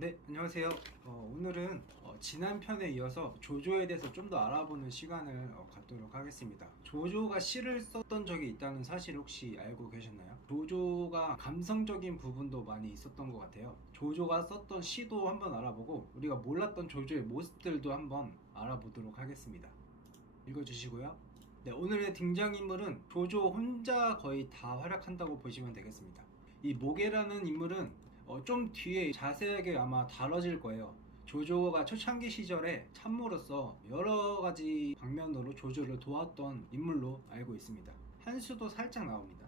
네, 안녕하세요. 오늘은 지난 편에 이어서 조조에 대해서 좀 더 알아보는 시간을 갖도록 하겠습니다. 조조가 시를 썼던 적이 있다는 사실 혹시 알고 계셨나요? 조조가 감성적인 부분도 많이 있었던 것 같아요. 조조가 썼던 시도 한번 알아보고 우리가 몰랐던 조조의 모습들도 한번 알아보도록 하겠습니다. 읽어주시고요. 네, 오늘의 등장인물은 조조 혼자 거의 다 활약한다고 보시면 되겠습니다. 이 모게라는 인물은 좀 뒤에 자세하게 아마 다뤄질 거예요. 조조가 초창기 시절에 참모로서 여러 가지 방면으로 조조를 도왔던 인물로 알고 있습니다. 한 수도 살짝 나옵니다.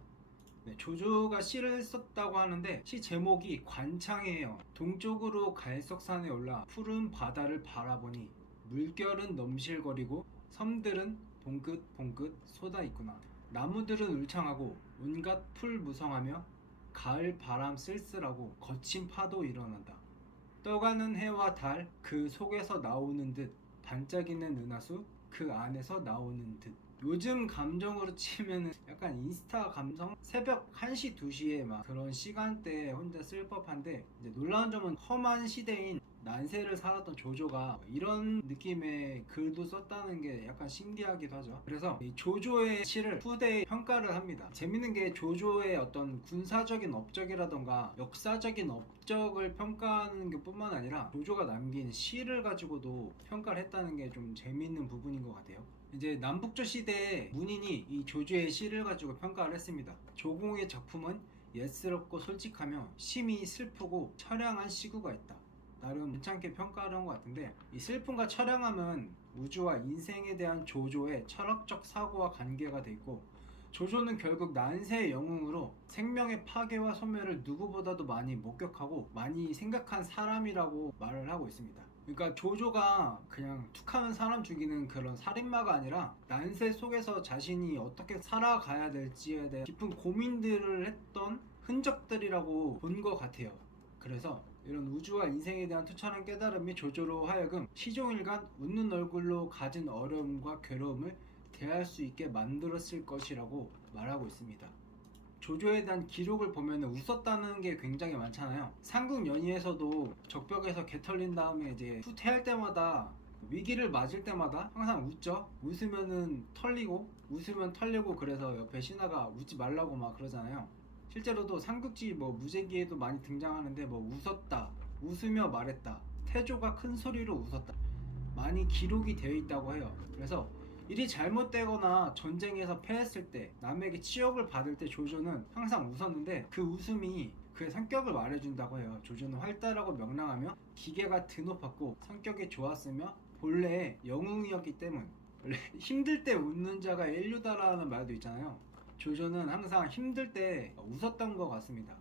네, 조조가 시를 썼다고 하는데 시 제목이 관창이에요. 동쪽으로 갈석산에 올라 푸른 바다를 바라보니 물결은 넘실거리고 섬들은 봉긋봉긋 쏟아있구나. 나무들은 울창하고 온갖 풀 무성하며 가을 바람 쓸쓸하고 거친 파도 일어난다. 떠가는 해와 달 그 속에서 나오는 듯 반짝이는 은하수 그 안에서 나오는 듯. 요즘 감정으로 치면은 약간 인스타 감성? 새벽 1시, 2시에 막 그런 시간대에 혼자 쓸 법한데, 이제 놀라운 점은 험한 시대인 난세를 살았던 조조가 이런 느낌의 글도 썼다는 게 약간 신기하기도 하죠. 그래서 이 조조의 시를 후대에 평가를 합니다. 재밌는 게 조조의 어떤 군사적인 업적이라던가 역사적인 업적을 평가하는 게 뿐만 아니라 조조가 남긴 시를 가지고도 평가를 했다는 게 좀 재밌는 부분인 것 같아요. 이제 남북조 시대에 문인이 이 조조의 시를 가지고 평가를 했습니다. 조공의 작품은 예스럽고 솔직하며 심히 슬프고 처량한 시구가 있다. 나름 괜찮게 평가를 한 것 같은데, 이 슬픔과 처량함은 우주와 인생에 대한 조조의 철학적 사고와 관계가 돼 있고, 조조는 결국 난세의 영웅으로 생명의 파괴와 소멸을 누구보다도 많이 목격하고 많이 생각한 사람이라고 말을 하고 있습니다. 그러니까 조조가 그냥 툭하면 사람 죽이는 그런 살인마가 아니라 난세 속에서 자신이 어떻게 살아가야 될지에 대해 깊은 고민들을 했던 흔적들이라고 본 것 같아요. 그래서 이런 우주와 인생에 대한 투철한 깨달음이 조조로 하여금 시종일관 웃는 얼굴로 가진 어려움과 괴로움을 대할 수 있게 만들었을 것이라고 말하고 있습니다. 조조에 대한 기록을 보면 웃었다는 게 굉장히 많잖아요. 삼국연의에서도 적벽에서 개 털린 다음에 이제 후퇴할 때마다, 위기를 맞을 때마다 항상 웃죠. 웃으면은 털리고 웃으면 털리고, 그래서 옆에 신하가 웃지 말라고 막 그러잖아요. 실제로도 삼국지 뭐 무제기에도 많이 등장하는데, 뭐 웃었다, 웃으며 말했다, 태조가 큰 소리로 웃었다, 많이 기록이 되어 있다고 해요. 그래서 일이 잘못되거나 전쟁에서 패했을 때, 남에게 치욕을 받을 때 조조는 항상 웃었는데, 그 웃음이 그의 성격을 말해준다고 해요. 조조는 활달하고 명랑하며 기계가 드높았고 성격이 좋았으며 본래 영웅이었기 때문. 원래 힘들 때 웃는 자가 인류다라는 말도 있잖아요. 조조는 항상 힘들 때 웃었던 것 같습니다.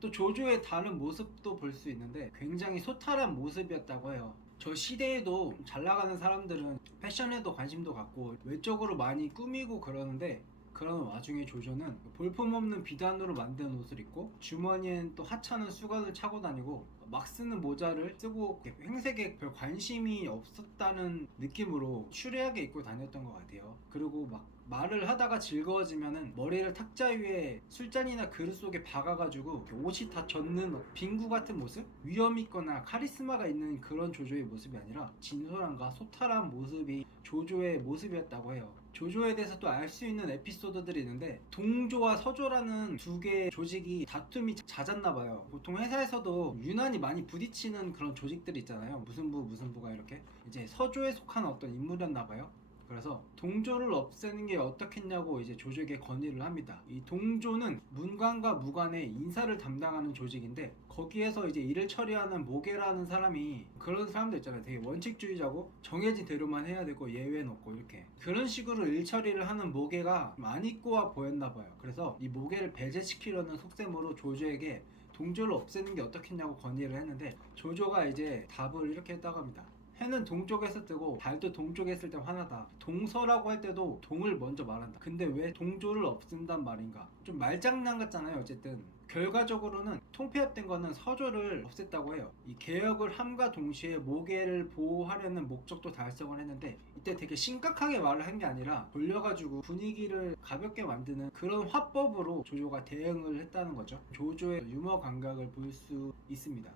또 조조의 다른 모습도 볼 수 있는데, 굉장히 소탈한 모습이었다고 해요. 저 시대에도 잘 나가는 사람들은 패션에도 관심도 갖고 외적으로 많이 꾸미고 그러는데, 그런 와중에 조조는 볼품없는 비단으로 만든 옷을 입고 주머니엔 또 하찮은 수건을 차고 다니고 막 쓰는 모자를 쓰고 행색에 별 관심이 없었다는 느낌으로 추레하게 입고 다녔던 것 같아요. 그리고 막 말을 하다가 즐거워지면은 머리를 탁자 위에 술잔이나 그릇 속에 박아가지고 옷이 다 젖는 빙구 같은 모습? 위험 있거나 카리스마가 있는 그런 조조의 모습이 아니라 진솔함과 소탈한 모습이 조조의 모습이었다고 해요. 조조에 대해서 또 알 수 있는 에피소드들이 있는데, 동조와 서조라는 두 개의 조직이 다툼이 잦았나봐요. 보통 회사에서도 유난히 많이 부딪히는 그런 조직들이 있잖아요. 무슨 부 무슨 부가 이렇게 이제 서조에 속한 어떤 인물이었나봐요. 그래서 동조를 없애는 게 어떻겠냐고 이제 조직에 건의를 합니다. 이 동조는 문관과 무관의 인사를 담당하는 조직인데, 거기에서 이제 일을 처리하는 모계라는 사람이, 그런 사람들 있잖아요. 되게 원칙주의자고 정해진 대로만 해야 되고 예외는 없고, 이렇게 그런 식으로 일 처리를 하는 모계가 많이 꼬아 보였나봐요. 그래서 이 모계를 배제시키려는 속셈으로 조조에게 동조를 없애는 게 어떻겠냐고 건의를 했는데, 조조가 이제 답을 이렇게 했다고 합니다. 해는 동쪽에서 뜨고 달도 동쪽에 있을 때 화나다. 동서라고 할 때도 동을 먼저 말한다. 근데 왜 동조를 없앤단 말인가? 좀 말장난 같잖아요. 어쨌든 결과적으로는 통폐합된 거는 서조를 없앴다고 해요. 이 개혁을 함과 동시에 모계를 보호하려는 목적도 달성을 했는데, 이때 되게 심각하게 말을 한 게 아니라 돌려가지고 분위기를 가볍게 만드는 그런 화법으로 조조가 대응을 했다는 거죠. 조조의 유머 감각을 볼 수 있습니다.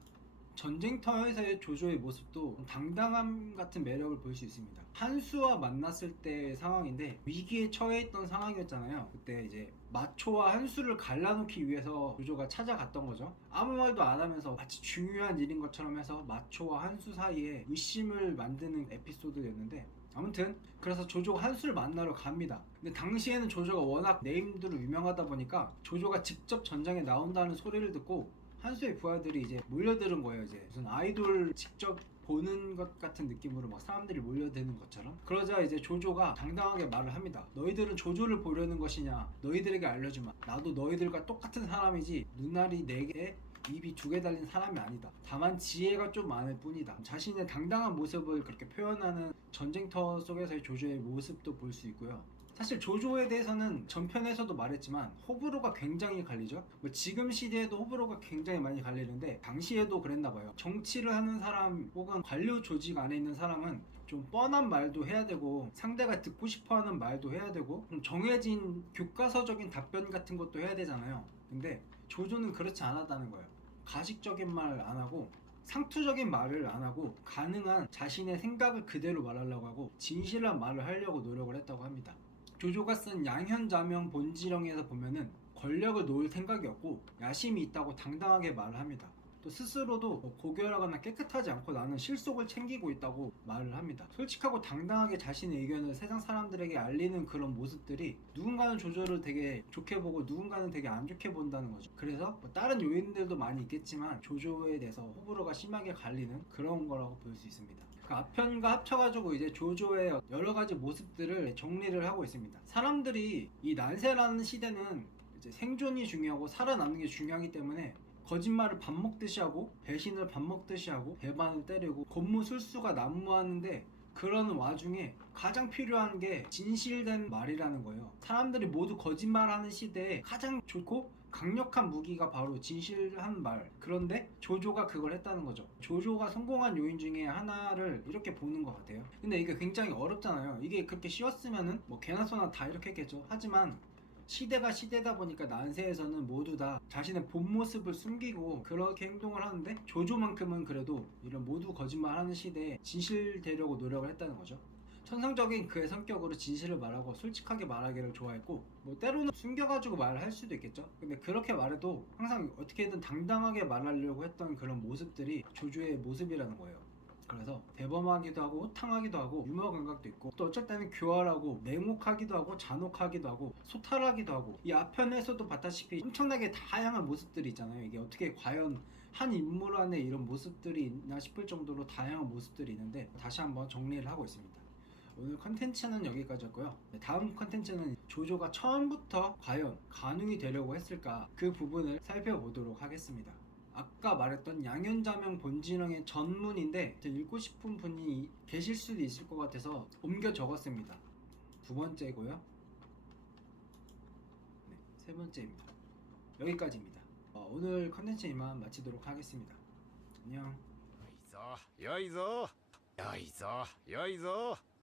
전쟁터에서의 조조의 모습도 당당함 같은 매력을 볼 수 있습니다. 한수와 만났을 때의 상황인데 위기에 처해 있던 상황이었잖아요. 그때 이제 마초와 한수를 갈라놓기 위해서 조조가 찾아갔던 거죠. 아무 말도 안 하면서 마치 중요한 일인 것처럼 해서 마초와 한수 사이에 의심을 만드는 에피소드였는데, 아무튼 그래서 조조가 한수를 만나러 갑니다. 근데 당시에는 조조가 워낙 네임드로 유명하다 보니까 조조가 직접 전장에 나온다는 소리를 듣고 한수의 부하들이 이제 몰려드는 거예요. 이제 무슨 아이돌 직접 보는 것 같은 느낌으로 막 사람들이 몰려드는 것처럼. 그러자 이제 조조가 당당하게 말을 합니다. 너희들은 조조를 보려는 것이냐? 너희들에게 알려주마. 나도 너희들과 똑같은 사람이지 눈알이 4개 입이 2개 달린 사람이 아니다. 다만 지혜가 좀 많을 뿐이다. 자신의 당당한 모습을 그렇게 표현하는 전쟁터 속에서의 조조의 모습도 볼 수 있고요. 사실 조조에 대해서는 전편에서도 말했지만 호불호가 굉장히 갈리죠. 뭐 지금 시대에도 호불호가 굉장히 많이 갈리는데 당시에도 그랬나봐요. 정치를 하는 사람 혹은 관료 조직 안에 있는 사람은 좀 뻔한 말도 해야 되고 상대가 듣고 싶어하는 말도 해야 되고 좀 정해진 교과서적인 답변 같은 것도 해야 되잖아요. 근데 조조는 그렇지 않았다는 거예요. 가식적인 말 안 하고 상투적인 말을 안 하고 가능한 자신의 생각을 그대로 말하려고 하고 진실한 말을 하려고 노력을 했다고 합니다. 조조가 쓴 양현자명 본지령에서 보면은 권력을 놓을 생각이 없고 야심이 있다고 당당하게 말을 합니다. 또 스스로도 고결하거나 깨끗하지 않고 나는 실속을 챙기고 있다고 말을 합니다. 솔직하고 당당하게 자신의 의견을 세상 사람들에게 알리는 그런 모습들이 누군가는 조조를 되게 좋게 보고 누군가는 되게 안 좋게 본다는 거죠. 그래서 뭐 다른 요인들도 많이 있겠지만 조조에 대해서 호불호가 심하게 갈리는 그런 거라고 볼 수 있습니다. 그 앞편과 합쳐가지고 이제 조조의 여러 가지 모습들을 정리를 하고 있습니다. 사람들이 이 난세라는 시대는 이제 생존이 중요하고 살아남는 게 중요하기 때문에 거짓말을 밥 먹듯이 하고 배신을 밥 먹듯이 하고 배반을 때리고 권무술수가 난무하는데, 그런 와중에 가장 필요한 게 진실된 말이라는 거예요. 사람들이 모두 거짓말하는 시대에 가장 좋고 강력한 무기가 바로 진실한 말. 그런데 조조가 그걸 했다는 거죠. 조조가 성공한 요인 중에 하나를 이렇게 보는 것 같아요. 근데 이게 굉장히 어렵잖아요. 이게 그렇게 쉬웠으면은 뭐 개나 소나 다 이렇게 했겠죠. 하지만 시대가 시대다 보니까 난세에서는 모두 다 자신의 본 모습을 숨기고 그렇게 행동을 하는데, 조조만큼은 그래도 이런 모두 거짓말하는 시대에 진실되려고 노력을 했다는 거죠. 천성적인 그의 성격으로 진실을 말하고 솔직하게 말하기를 좋아했고, 뭐 때로는 숨겨가지고 말을 할 수도 있겠죠. 근데 그렇게 말해도 항상 어떻게든 당당하게 말하려고 했던 그런 모습들이 조조의 모습이라는 거예요. 그래서 대범하기도 하고 호탕하기도 하고 유머 감각도 있고, 또 어쩔 때는 교활하고 냉혹하기도 하고 잔혹하기도 하고 소탈하기도 하고, 이 앞편에서도 봤다시피 엄청나게 다양한 모습들이 있잖아요. 이게 어떻게 과연 한 인물 안에 이런 모습들이 있나 싶을 정도로 다양한 모습들이 있는데, 다시 한번 정리를 하고 있습니다. 오늘 컨텐츠는 여기까지였고요. 다음 컨텐츠는 조조가 처음부터 과연 간웅이 되려고 했을까, 그 부분을 살펴보도록 하겠습니다. 아까 말했던 양현자명 본진영의 전문인데 읽고 싶은 분이 계실 수도 있을 것 같아서 옮겨 적었습니다. 두 번째고요. 네, 세 번째입니다. 여기까지입니다. 오늘 컨텐츠 이만 마치도록 하겠습니다. 안녕.よいぞよいぞよいぞ